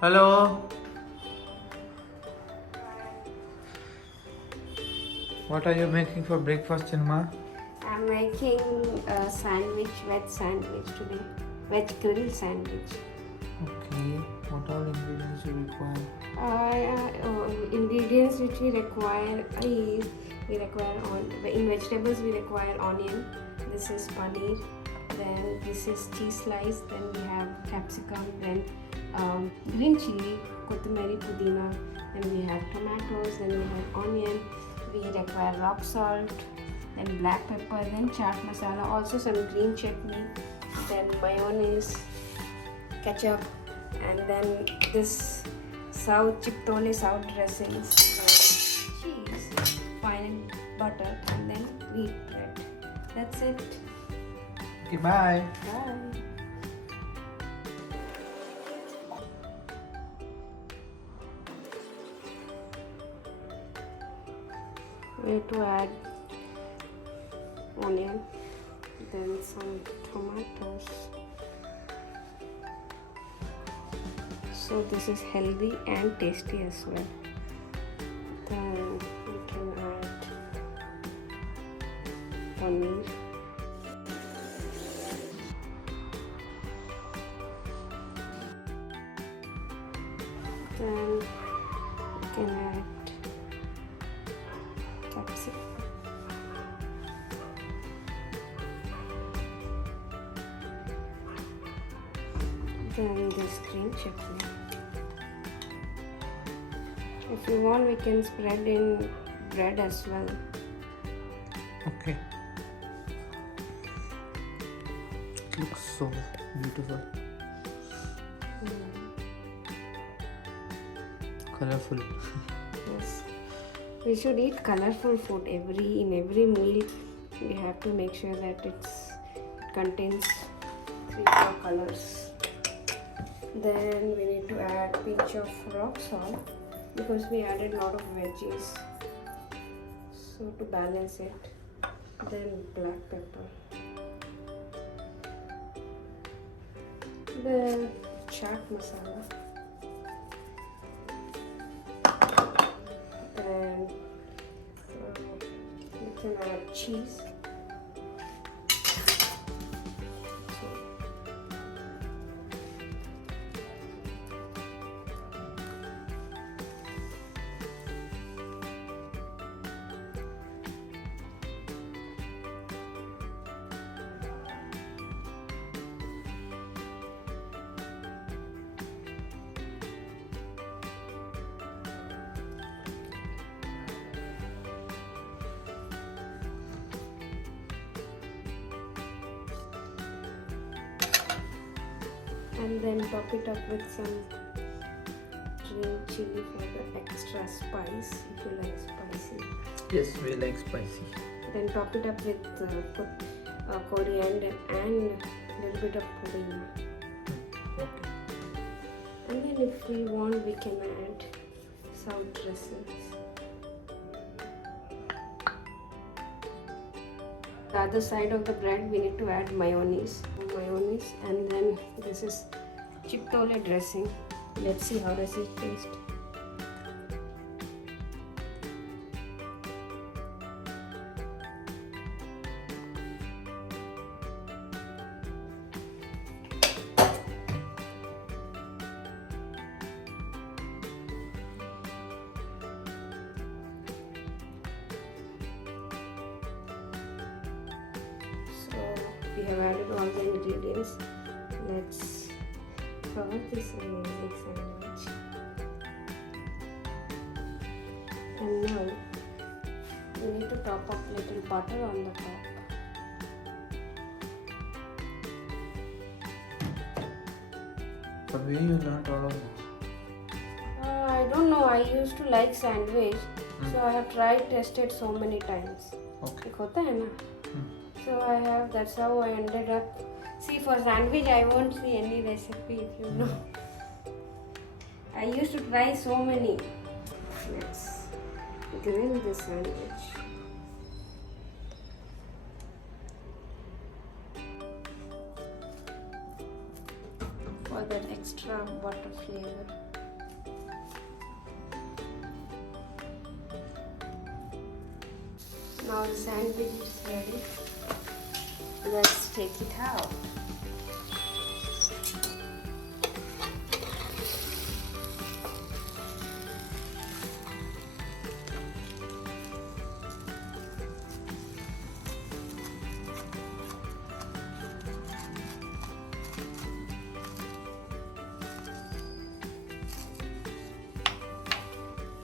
Hello. What are you making for breakfast, Chinma? I'm making a sandwich, veg sandwich today. Veg grill sandwich. Okay. What all ingredients you require? Ingredients which we require is in vegetables we require onion. This is paneer. Then this is cheese slice. Then we have capsicum. Then green chili, kothumari, pudina. Then we have tomatoes. Then we have onion. We require rock salt. Then black pepper. Then chaat masala. Also some green chutney. Then mayonnaise, ketchup, and then this chiptole sour dressings, cheese, fine butter, and then wheat bread. That's it. Okay, bye. Bye. We have to add onion, then some tomatoes. So this is healthy and tasty as well. Then we can add paneer. Then we can add capsicum. Then this green chutney. If you want, we can spread in bread as well. Okay. It looks so beautiful. Colorful. Yes. We should eat colorful food in every meal. We have to make sure that it contains 3-4 colors. Then we need to add pinch of rock salt because we added a lot of veggies. So to balance it, then black pepper. Then chaat masala. Then you can add cheese. And then top it up with some green chili for the extra spice if you like spicy. Yes, we like spicy. Then top it up with coriander and a little bit of pudina. Okay. And then if we want, we can add sour dressings. The other side of the bread we need to add mayonnaise, and then this is chiptole dressing. Let's see how does it taste. So we have added all the ingredients. Let's cover this amazing sandwich. And now we need to top up little butter on the top. But where you learned all of this? I don't know. I used to like sandwich, so I have tried tested so many times. Okay. एक होता है ना? So I have. That's how I ended up. See, for sandwich, I won't see any recipe if you know. I used to try so many. Let's grill the sandwich. For that extra butter flavor. Now the sandwich is ready. Let's take it out.